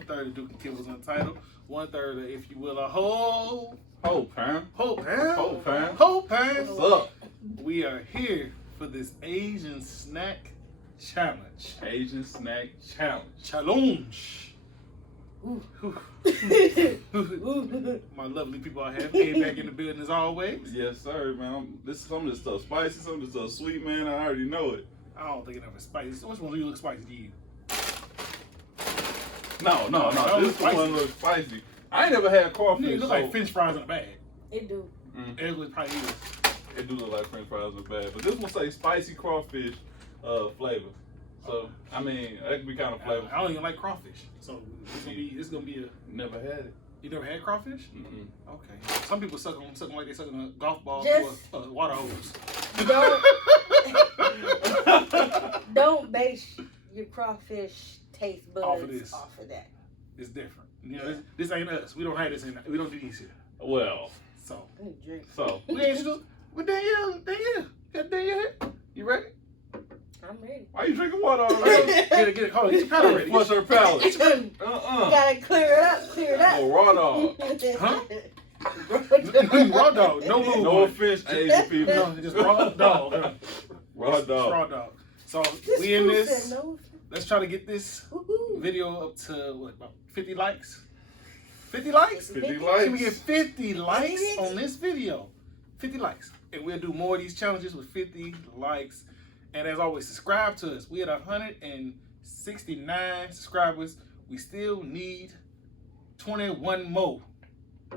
1/3 of Duke and Kibbles Untitled, 1/3 of, if you will, a whole pound. What's up? We are here for this Asian snack challenge. Challenge. My lovely people I have came back in the building as always. Yes, sir, man. This is some of this stuff spicy, some of this stuff sweet, man. I already know it. I don't think it ever spicy. Which one do you look spicy to you? No. This one looks spicy. I ain't never had crawfish. It look like French fries in a bag. It do. It was probably is. It do look like French fries in a bag, but this one say spicy crawfish flavor. So I mean, that could be kind of flavorful. I don't even like crawfish, so it's gonna be a. Never had it. You never had crawfish? Mm-mm. Okay. Some people suck them like they suck on a golf ball Just or a water hose. Don't base your crawfish taste buds off of that. It's different. You know, this ain't us. We don't have this in. We don't do these here. Well, so. We ain't just. Well, Danielle, got Danielle here. You ready? I'm ready. Why you drinking water already? Get it. Hold on, get your palate ready. Flush her palate. Gotta clear it up. Oh, raw dog. Huh? Raw dog. No lube. No offense, Asian people. No, just raw dog. Raw dog. Raw dog. So we in this. Let's try to get this video up to what, about 50 likes? 50 likes? 50 likes. Can we get 50 likes on this video? 50 likes. And we'll do more of these challenges with 50 likes. And as always, subscribe to us. We at 169 subscribers. We still need 21 more.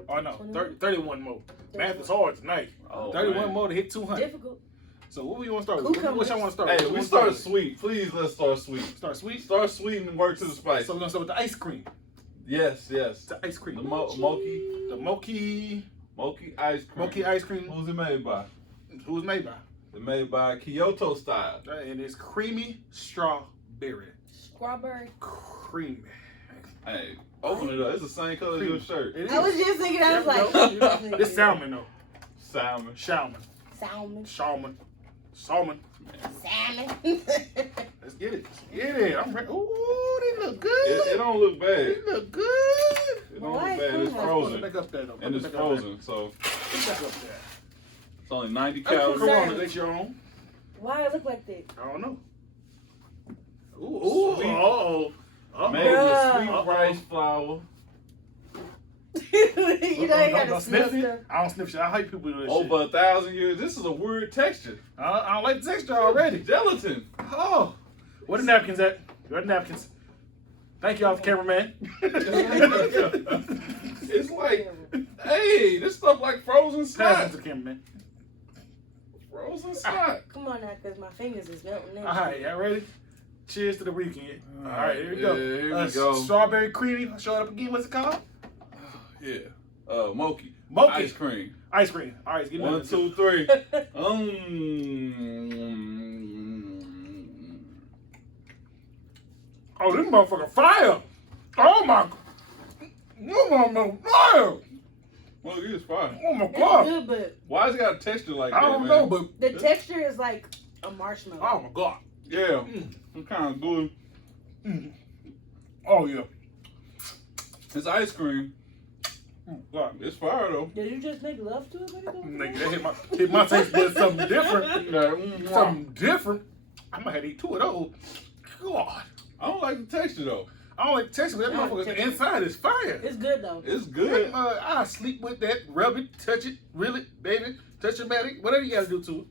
Oh no, 31 more. Math is hard tonight. 31 more to hit 200. Difficult. So what we want to start with? What y'all want to start with? Hey, we start sweet. Please, let's start sweet. Start sweet? Start sweet and work to the spice. So we're going to start with the ice cream. Yes. The ice cream. The mochi. The mochi ice cream. Mochi ice cream. Who's it made by? Who's made by? It's made by Kyoto style. And it's creamy strawberry. Strawberry. Creamy. Hey, open it up. It's the same color as your shirt. I was just thinking, I was like. It's salmon though. Salmon. Let's get it. I'm ready. Ooh, they look good. It don't look bad. They look good. It don't look bad. It's frozen. Back up there, though. And it's frozen, so. Back up there. It's only 90 calories. Corona, that's your own. Why it look like that? I don't know. Ooh. Made with sweet rice flour. You gotta sniff it. I don't sniff shit. I hate people do this Over 1,000 years. This is a weird texture. I don't like the texture already. Gelatin. Oh. Where the napkins at? Where the napkins? Thank y'all, cameraman. It's like, hey, this stuff like frozen snot. Pass it to the cameraman. Frozen snot. Come on now, because my fingers is melting. All right, y'all ready? Cheers to the weekend. All right, here we go. Here we go. Strawberry creamy. Show it up again. What's it called? Yeah. Mochi. Ice cream. Ice cream. All right, let's get 1, 2, 3. Oh, this motherfucker fire. Oh my. This motherfucker fire. Well, it is fire. Oh my It's God. good, but Why has it got a texture like that, I don't man? know, but the texture is like a marshmallow. oh my God. Yeah. It's kind of good. Oh yeah. It's ice cream. God. It's fire though. Did you just make love to it? Nigga, that hit my taste buds something different. Something different. I might have to eat 2 of those. God. I don't like the texture though. I don't like the texture, but that motherfucker inside is fire. It's good though. It's good. I sleep with that, rub it, touch it, reel it, baby, touch it, baby, whatever you gotta do to it.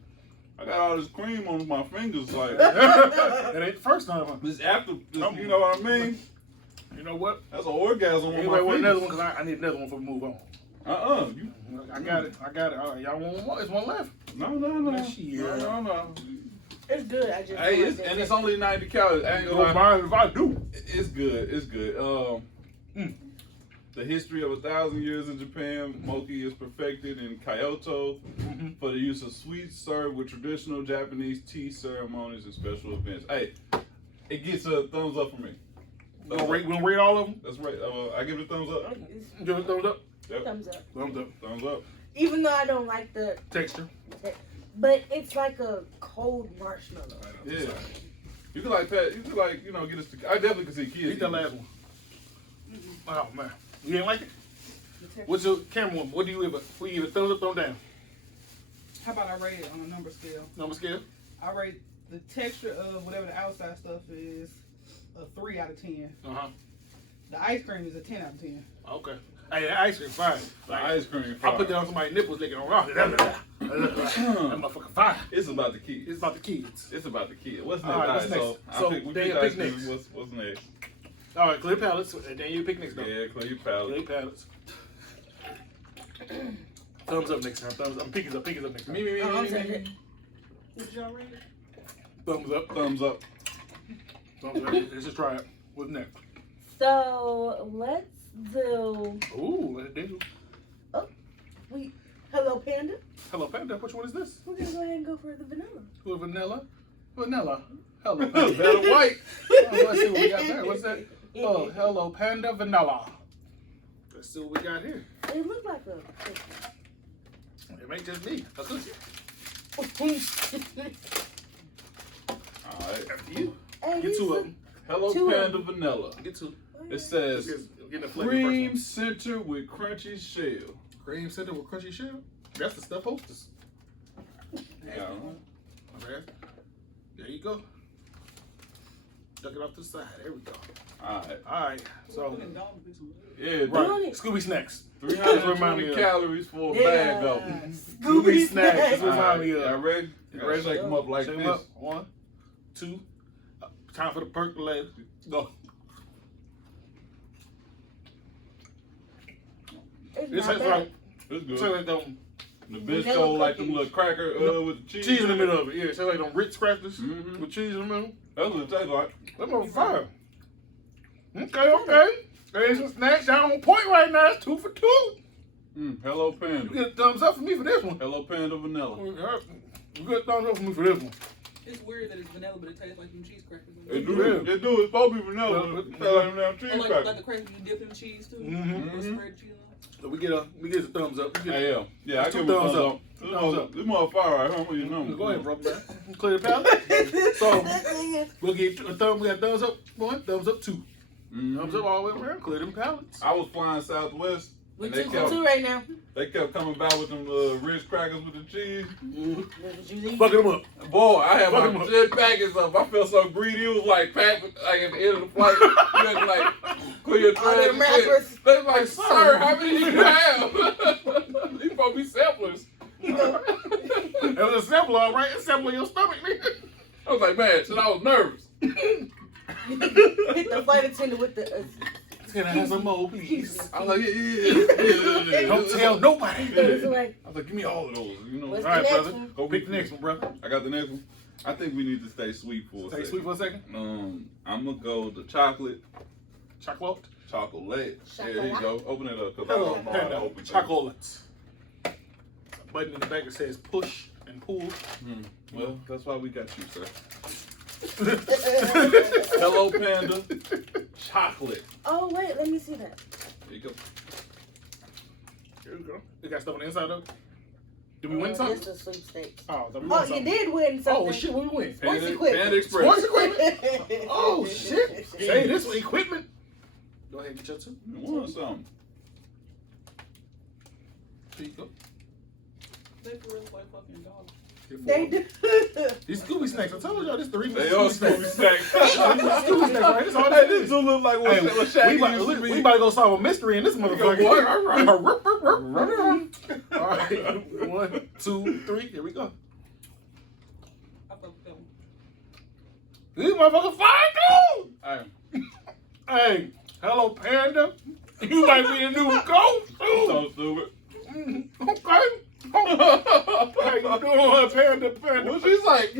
I got all this cream on my fingers, like. That ain't the first time. This after, you know what I mean? You know what? That's an orgasm on Anyway, my want fingers. another one because I need another one before we move on. I got it. All right, y'all want one more? There's one left. No. Shit. No. It's good. I just Hey, it's only 90 calories. I ain't Don't gonna lie. mind if I do. It's good. The history of 1,000 years in Japan, mochi is perfected in Kyoto for the use of sweets served with traditional Japanese tea ceremonies and special events. Hey, it gets a thumbs up for me. We gonna rate all of them? That's right. I give it a thumbs up. Give it a thumbs up? Yep. Thumbs up. Thumbs up. Even though I don't like the texture. But it's like a cold marshmallow. Yeah. You could like, get us. I definitely can see kids. Eat that last one. Oh man, you didn't like it? What's your camera woman? What do you give it? Thumbs up, thumbs down? How about I rate it on a number scale? Number scale? I rate the texture of whatever the outside stuff is a 3 out of 10. The ice cream is a 10 out of 10. Okay. Hey, that ice cream fire. The ice cream fire. I put that on somebody's nipples licking on rock. That motherfucker fire. It's about the kids. It's about the kids. It's about the kids. What's next? All right, what's next? So, we Daniel, pick pick next. What's next? All right, clear palettes. And then you pick next, though. Yeah, clear your palate. Clear palettes. Thumbs up next time. Thumbs up. Pinkies up next time. Me. I'm saying What y'all rate it? Thumbs up. Thumbs up. Thumbs up. Let's just try it. What's next? So let's do. Ooh, let it do. Hello Panda. Hello, Panda. Which one is this? We're gonna go ahead and go for the vanilla. With vanilla. Vanilla. Hello, Better Panda. white. Let's see what we got there. What's that? Oh, hello, Panda Vanilla. Let's see what we got here. It looked like a. It may just be a cookie. All right. After you. Hey, Get two of them. Hello Two of Panda Vanilla. Get two. It says Get the flavor cream first. center with crunchy shell. Cream center with crunchy shell. That's the stuff hostess. Yeah. Okay. There you go. Duck it off to the side. There we go. All right. All right. So, Yeah, right. Scooby Snacks. 320 calories for a bag of them. Scooby Snacks. That's what All remind right, me of. y'all ready? Y'all ready? Shake them up like Shake this. 'em up. 1, 2. Time for the percolator. Go. It's not bad. It's good. So like them The Vanilla Bisco, like them cookies. little cracker with the cheese. cheese in the middle of it. Yeah, so like them Ritz crackers Mhm. with cheese in the middle. That's what it tastes like. That motherfucker fire. Okay. There's some snacks. Y'all on point right now. It's 2 for 2. Hello You Panda. get a thumbs up for me for this one. Hello Panda Vanilla. You get a thumbs up for me for this one. It's weird that it's vanilla, but it tastes like them cheese crackers. It Yeah. do. It do. It's supposed to be vanilla. But it tastes like them damn cheese Or like crackers. the crackers you dip in the cheese too. Mm-hmm. Or spread cheese on. So we get a thumbs up. We get Hey, yeah. I That's give two it a thumbs thumbs up. up. Two thumbs up. This motherfucker right here. What you know? Go ahead, bro, man. Clear the palate. So we'll get a thumb. We got thumbs up 1, thumbs up 2. Thumbs up all the way around. Clear them palettes. I was flying Southwest. We're And they 2 kept- for 2 right now. They kept coming by with them Ritz crackers with the cheese. Fucking them up. Boy, I had Fuck 'em my up. jet packets up. I felt so greedy. It was like packed, like at the end of the flight. You had to like clear your All trash. them wrappers. They was like, sir, how many do you have? These supposed to be samplers. It was a sampler, all right. It's sampling your stomach, nigga. I was like, man, shit, I was nervous. Hit the flight attendant with the. Can I have some more, please? I was like, yeah. Don't tell nobody. It's like, I was like, give me all of those. You know. What's All right, the next brother. one? Go pick the next one, brother. I got the next one. I think we need to stay sweet for a Stay second. sweet for a second. I'm gonna go the chocolate. Chocolate. Chocolate. Yeah, there you go. Open it up. Cause I Hello, don't know how to Panda. open it. Chocolate. A button in the back that says push and pull. Well, that's why we got you, sir. Hello, Panda. Chocolate. oh wait, let me see that. There you go. Here we go. You got stuff on the inside of it? Did we win something? It's a sweepstakes. Oh, I thought we won Oh, you something. did win something. Oh, shit, what we win? Sports Panda, equipment. Panda Express. Sports equipment. Oh, shit. Say this one, equipment. Go ahead and get your 2. You won something. Here you go. They for real like fucking dogs. They do. These Scooby Snacks. I told y'all this the remix. They are Scooby Snacks. Scooby Snacks, right? This all Hey, this do look like what, Hey, what Shaggy we used to be. about to go solve a mystery in this motherfucker. Go, All right, 1, 2, 3. Here we go. I fuck with them. These motherfuckers fire too. Hey, Hey, hello, Panda. You might be a new ghost too. so stupid. Okay. How you doing, Panda? Well, she's like, I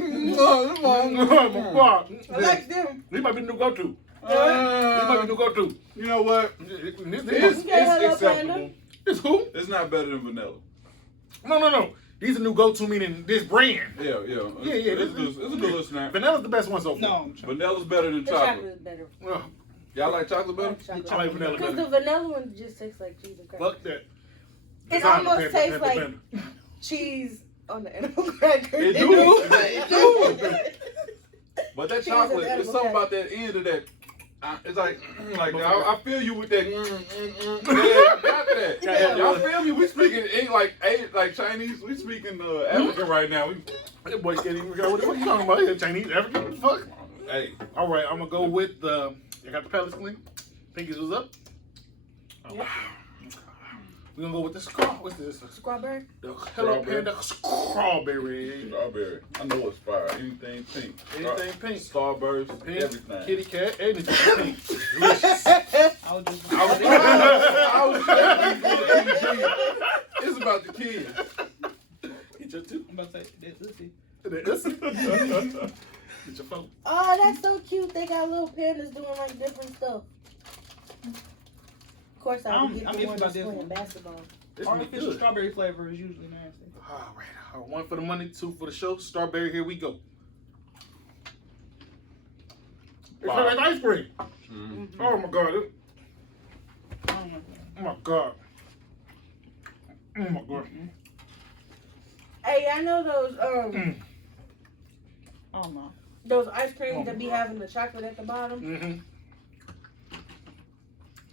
like them. He might be the new go-to. He might be the new go-to. you know what? This Hello, acceptable. Panda. It's who? It's not better than vanilla. No. These are new go-to meaning this brand. Yeah. Yeah. It's a good little snack. Vanilla's the best one so far. No. Vanilla's better than The chocolate. chocolate is better. Ugh, Y'all like chocolate better? I like vanilla Because better. the vanilla one just tastes like cheese and crackers. Fuck that. It Designer almost Panda, tastes Panda, like Panda. cheese on the animal cracker. It do. It do. But that Cheese chocolate, and there's something about that end of that. It's like I feel you with that. Yeah, I got that. Yeah. Y'all feel me? We speaking like Chinese. We speaking African right now. That boy can't even go. What you talking about? Here, Chinese, African, what the fuck? Hey, all right, I'm gonna go with the. I got the palates clean. Pinkies was up. Oh, Yep. We're gonna go with the what's this? Strawberry. The Hello Panda strawberry. strawberry. I know it's fire. Anything pink. Anything pink. Starburst. Pink. Everything. Kitty cat. Anything pink. Delicious. I was just. It's about the kids. Get your two. I'm about to say, let's see. Get your phone. Oh, that's so cute. They got little pandas doing like different stuff. Of course, I would get I'm the iffy one about that's this playing one. basketball. This Artificial strawberry flavor is usually nasty. All right. One for the money, two for the show. Strawberry, here we go. It's like ice cream. Mm-hmm. Oh my god. I don't know. Oh my god. Oh my god. Hey, I know those I don't know. those ice creams that be having the chocolate at the bottom. Mm-hmm.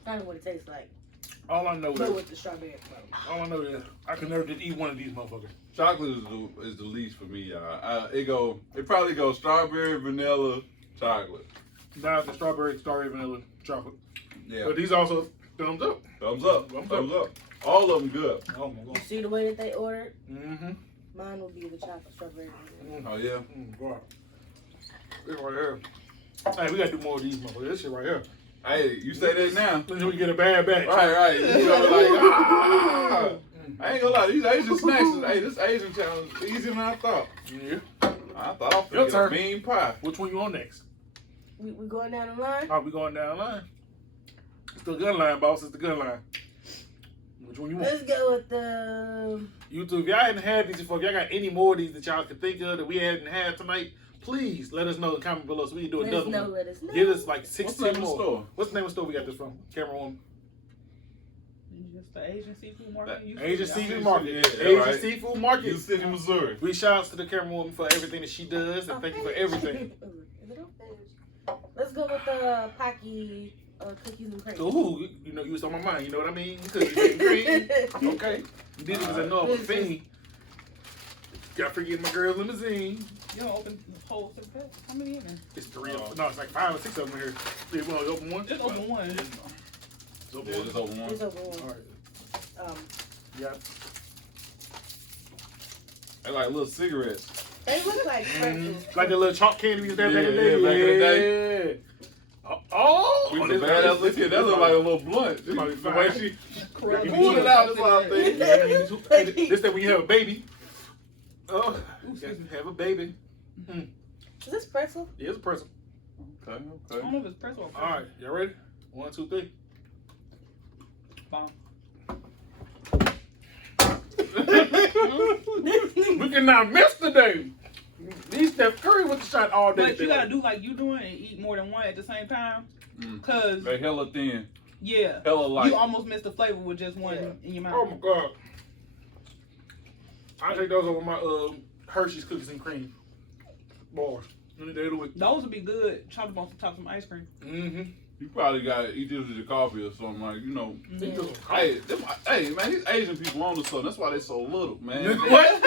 Kind of what it tastes like. All I know But is with the strawberry flavor. all I know is I can never just eat one of these motherfuckers. Chocolate is the least for me, y'all. It probably goes strawberry, vanilla, chocolate. Now the strawberry, vanilla, chocolate. Yeah. But these also thumbs up. Thumbs up. Thumbs up. All of them good. Oh my You god. see the way that they ordered? Mm-hmm. Mine would be the chocolate strawberry. Oh yeah. God. This right here. Hey, we gotta do more of these motherfuckers. This shit right here. Hey, you say that now. Then we get a bad batch. Right. You know, like, I ain't gonna lie, these Asian snacks, this Asian challenge is easier than I thought. Yeah. I thought I was Your gonna turn. get a mean pie. Which one you on next? We going down the line? Oh, we going down the line. It's the gun line, boss. It's the gun line. Which one you want? Let's go with the... YouTube, if y'all hadn't had these before, if y'all got any more of these that y'all could think of that we hadn't had tonight, please let us know in the comment below so we can do another one. Let us know. Give us like What's the 16 name of the more. store? What's the name of the store we got this from? Camera one. Just the Asian seafood market. Asian Seafood Market. Yeah, Asian right. Seafood U Market. City, Missouri. We shout out to the camera woman for everything that she does and thank you for everything. Is it okay? Let's go with the Pocky cookies and cream. Ooh, you know, you was on my mind. You know what I mean? Cookies and cream. Okay. You did it because I know I'm a fiend. Got forget my girl limousine. You don't open the whole thing. How many in there? It's three of them. No, it's like 5 or 6 of them here. So you want to open one? Just open one. It's open Yeah, one. just open one. It's over one. All right. Yeah. They like little cigarettes. They look like pretzels. Like the little chalk candy we used to have back in the Yeah, day. back in the day. Oh, We was this a badass little kid. That looked like a little blunt. This might be The way fine. she Correct. pulled it out, that's what I think. This that when you have a baby. Oh, have a baby. Is this pretzel? Yeah, it's a pretzel. Okay, I don't know if it's pretzel or All right, y'all ready? 1, 2, 3. Bomb. We cannot miss today. These Steph Curry with the shot all day. But you gotta do like you doing and eat more than one at the same time. Cause They hella thin. yeah, Hella light. you almost missed the flavor with just one in your mouth. Oh my god. I take those over my Hershey's cookies and cream bars. Any day of the week. Those would be good. Chopped on top of some ice cream. Mm-hmm. You probably gotta eat this with your coffee or something, like, you know. Yeah. Hey, man, these Asian people on the sun. That's why they so little, man. What?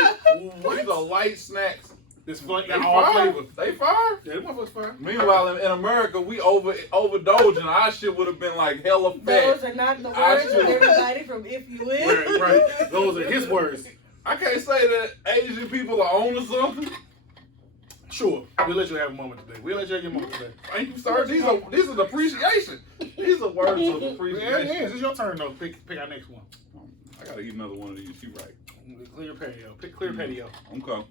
These are light snacks. This like They got all fire. flavor. They fire. Yeah, them motherfuckers fire. Meanwhile, in America, we overdosing. Our shit would have been like hella Those fat. are not the I words of should- everybody from If You Will. Right. Those are his words. I can't say that Asian people are on to something. Sure. We'll let you have a moment today. We'll let you have your moment today. Thank you, sir. These are appreciation. These are words of Yeah, appreciation. it's your turn though. Pick our next one. I gotta eat another one of these. You right. Clear patio. Pick clear patio. Okay.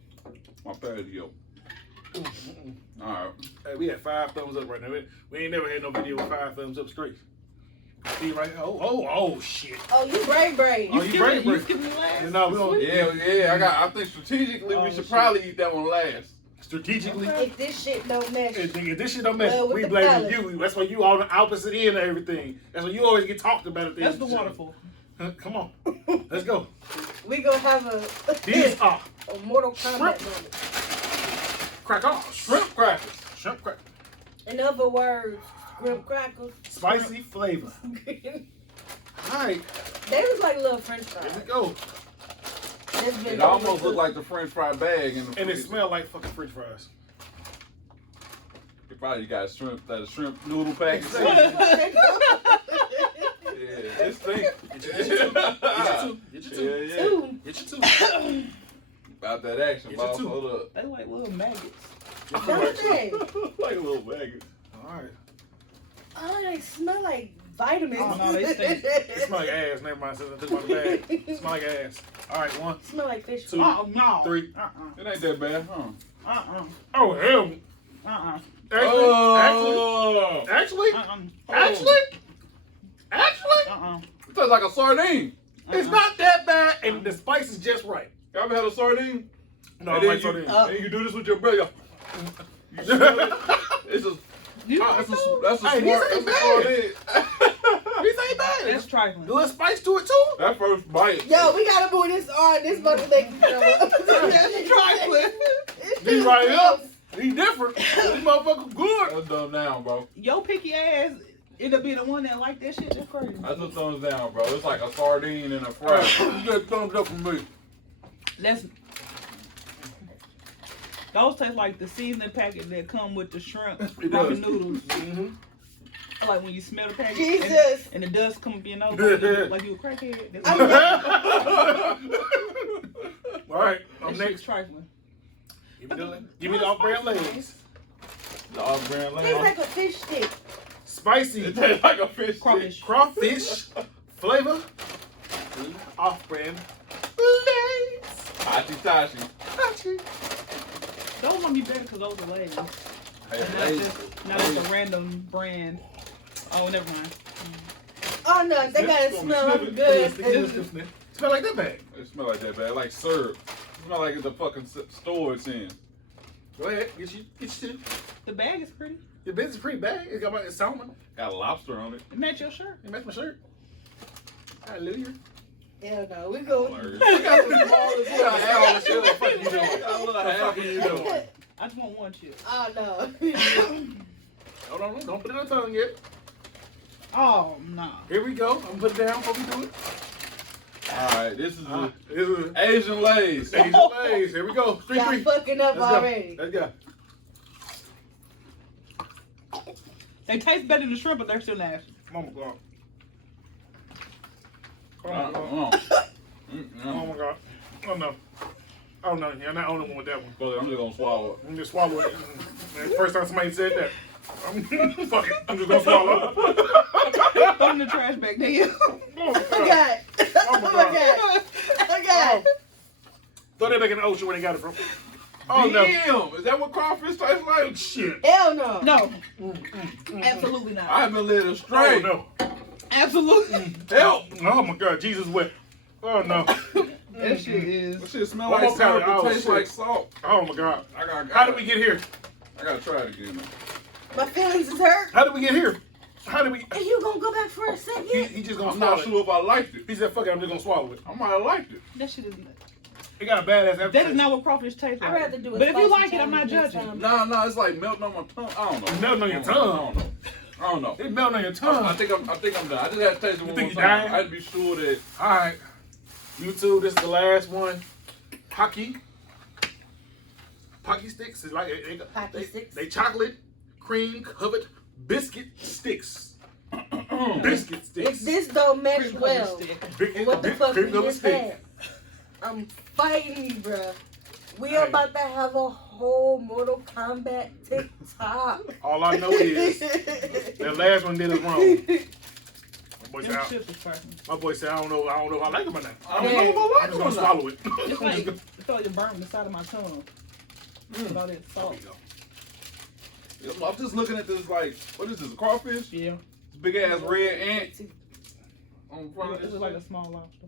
My patio. All right. Hey, we had 5 thumbs up right now. We ain't never had no video with 5 thumbs up straight. See right here? Oh shit. Oh, you brave. Oh, you brave. You skipping the last? No, we don't. Yeah. I think strategically we should probably eat that one last. Strategically. If this shit don't mesh. If this shit don't match, Well, with we the blame palate. you. That's why you on the opposite end of everything. That's why you always get talked about at That's the waterfall. Come on. Let's go. We gonna have These are a Mortal Kombat Shrimp. moment. crackers. Shrimp crackers. Shrimp crackers. In other words, Grilled crackers. Spicy flavor. They Alright, look like little French here fries. we go. It almost looked like the French fry bag in the And it freezer. smelled like fucking French fries. You probably got a shrimp noodle package. Yeah, this thing. Get your two. Yeah. Get your two. About that action, Get your boss. two. Hold up. They like little maggots. Don't they? Like a little bag. Alright. Oh, they smell like vitamins. Oh, no, they stink. It smell like ass. Never mind. Since I took my bag. It smell like ass. Alright, 1, Smell like fish. 2, Oh, no. 3. It ain't that bad, huh? Oh, hell. Oh. Actually? It tastes like a sardine. It's not that bad, and the spice is just right. You ever had a sardine? No, And I then like you, sardines. and you do this with your brother. You smell it. It's a, that's a Hey, smart these ain't sardine. These ain't bad. That's trifling. A little spice to it, too. That first bite. Yo, we gotta move this on. This motherfucker. That's trifling. These right here, these different. These motherfuckers good. That's dumb down, bro. Your picky ass end up being the one that like that shit. That's crazy. That's a thumbs down, bro. It's like a sardine and a fry. You get a thumbs up from me. Those taste like the seasoning packet that come with the shrimp It ramen does. noodles. Mm-hmm. Like when you smell the packet Jesus. and the dust come up your nose like you a crackhead. That's All right, that I'm shit's next. trifling. Give me the off-brand legs. The off-brand Tastes lamb. like a fish stick. Spicy It tastes like a fish Crawfish. crawfish flavor. Off-brand legs. Tachi. Those gonna be better because those are legs. Hey, Not just a random brand. Oh, never mind. Oh no, they gotta smell good. Smell like that bag. It smell like that bad. Like syrup. It smell like the fucking store it's in. Go ahead, get you two. The bag is pretty. Your business is pretty bad. It's got my salmon. Got lobster on it. It match your shirt. It match my shirt. Hallelujah. Hell no, we go. Hilarious. We got the smallest. We got all the shit. What the fuck you doing? What What the fuck are you doing? I just want one chip. Oh no. Hold on, don't put it on the tongue yet. Oh, no. Here we go. I'm gonna put it down before we do it. Alright, this is the This is Asian Lays. Asian Lays. Here we go. 3-3. Y'all fucking up Let's go. already. Let's go. They taste better than the shrimp, but they're still nasty. Oh my god. Oh Oh, my god. Oh my god. Oh no. Oh no, you're not the only one with that one. Brother, I'm just gonna swallow it. I'm just swallow it. Man, first time somebody said that. Fuck it. I'm just gonna swallow it. Throw in the trash bag, there. Oh my Oh god. god. Oh my god. Oh god. Throw that back in the ocean where they got it from. Oh no. Damn! Is that what crawfish tastes like? Shit. Hell no. No. Absolutely not. I've been led astray. Oh no. Absolutely. Help! Oh my god. Jesus wept. Oh no. That shit is. That shit smell One like more time. syrup. Oh, It tastes shit. like salt. Oh my god. I How did we get here? I gotta try it again. My feelings is hurt. How did we get here? How did we? And you gonna go back for a second? He just gonna I'm swallow not it. sure if I liked it. He said, "Fuck it, I'm just gonna swallow it." I might have liked it. That shit is. It got a badass aftertaste. That is not what crawfish tastes like. I'd rather do a But if you spicy like it, I'm not challenge next judging. time. Nah, it's like melting on my tongue. I don't know. It's melting on your I tongue. don't know. It melting on your tongue. I think I'm done. I just had to taste it one more think you time. dying? I had to be sure that. All right, you two. This is the last one. Pocky sticks is like Pocky sticks? They chocolate cream covered biscuit sticks. Biscuit sticks. If this don't mesh Cream well, covered stick. Big- what the big fuck cream we covered just stick. had? I'm fighting you, bruh. We Hey. about to have a whole Mortal Kombat TikTok. All I know is that last one did us wrong. Them chips is cracking. My boy said, I don't know if I like them or not. I don't know if I I'm like just it gonna or not. swallow it. It's like, it felt like it burned the side of my tongue. With all that salt. I'm just looking at this like, what is this? A crawfish? Yeah. This big ass red ant on front of It this. was like a small lobster.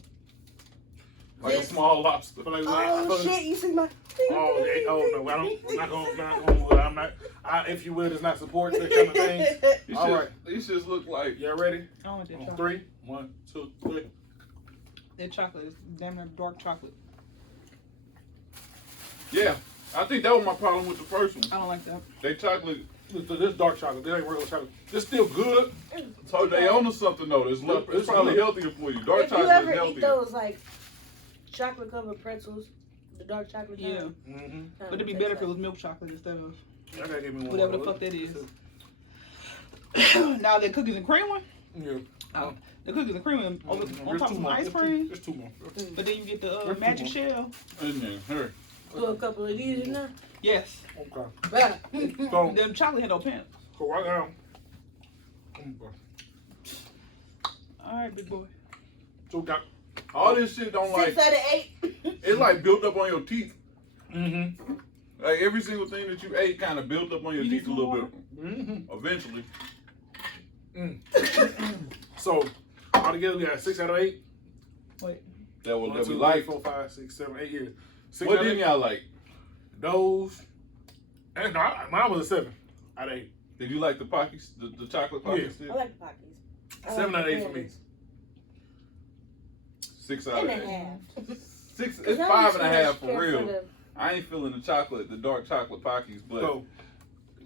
Like a small lobster. But like, Oh shit, you see my Oh, no, I don't. I'm not. If you will, does not support that kind of thing. All right, These just look like. y'all ready? I don't want that On chocolate. 3, 1, 2, 3. That chocolate is damn near dark chocolate. Yeah, I think that was my problem with the first one. I don't like that. They chocolate This dark chocolate. This ain't regular chocolate. This still good. So they own something though. It's probably healthier for you. Dark chocolate is healthier. If you ever eat those like chocolate covered pretzels, the dark chocolate kind. Yeah. But it'd be better if it was milk chocolate instead of whatever the fuck that is. Now the cookies and cream one. Yeah. The cookies and cream on top of some ice cream. There's two more. But then you get the magic shell. Here. Do a couple of these in there. Yes. Okay. So the chocolate had no pants. So right now. All right, big boy. So got all this shit don't 6 out of 8. It's like built up on your teeth. Mm-hmm. Like every single thing that you ate kind of built up on your teeth a little bit. Mm-hmm. Eventually. So altogether we got 6 out of 8. Wait. That was 1, that 2, we 3, like. 4, 5, 6, 7, 8 years. 6 What out of didn't 8. y'all like? Those. And no, mine was a 7 out of 8. Did you like the Pockies? The chocolate Pockies? I like the Pockies. 7 out of 8 for me. 6 out of 8. 6.5. 6. It's 5.5 for real. I ain't feeling the chocolate, the dark chocolate Pockies, but so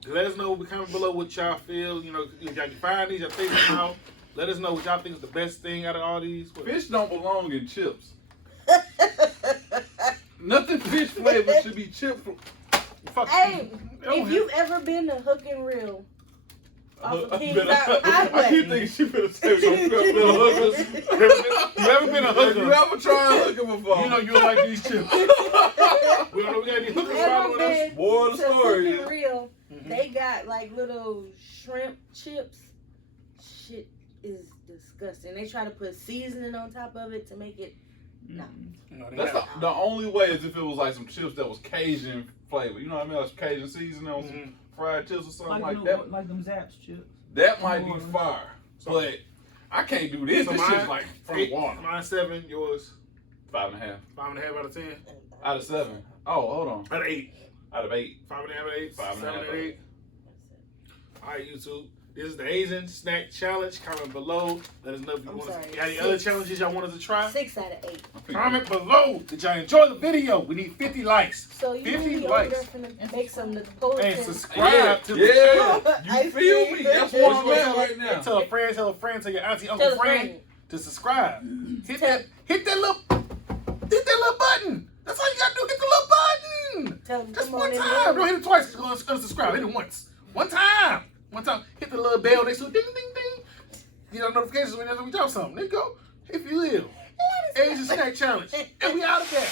let us know comment below what y'all feel. You know, if y'all can find these, y'all think them out. Let us know what y'all think is the best thing out of all these. Fish don't belong in chips. Nothing fish flavor should be chip. Hey, if you've ever been to Hook and Reel, I keep thinking she finna say some hookers. You ever been a hooker? You ever tried hooker before? You know you like these chips. We don't know we got any hookers following us. More of the story. Hook and Reel, they got like little shrimp chips. Shit is disgusting. They try to put seasoning on top of it to make it. No. That's the only way is if it was like some chips that was Cajun flavor. You know what I mean? Like some Cajun seasoning on some fried chips or something like that. Like them Zaps chips. That might be fire. But I can't do this. So This shit's like from water. Mine's 7, yours 5.5. 5.5 out of 10. Out of 7. Oh, hold on. Out of 8. Out of 8. 5.5 out of 8. 5.5 7 out of 8. Alright, YouTube. This is the Asian Snack Challenge. Comment below. Let us know if you want to. Got any other challenges y'all want us to try? 6 out of 8. Comment below. Did y'all enjoy the video? We need 50 likes. So you 50 likes. Make some Napoleon. And subscribe to the channel. You feel me? That's what you at right now. Tell a friend, tell your auntie, uncle, friend to subscribe. Hit that little button. That's all you gotta do. Hit the little button. Tell them, just one time. Don't hit it twice. It's gonna subscribe. Hit it once. One time. Hit the little bell next to it. Ding, ding, ding. Get our notifications whenever we drop something. There you go. If you live. Asian Snack Challenge. And we out of there.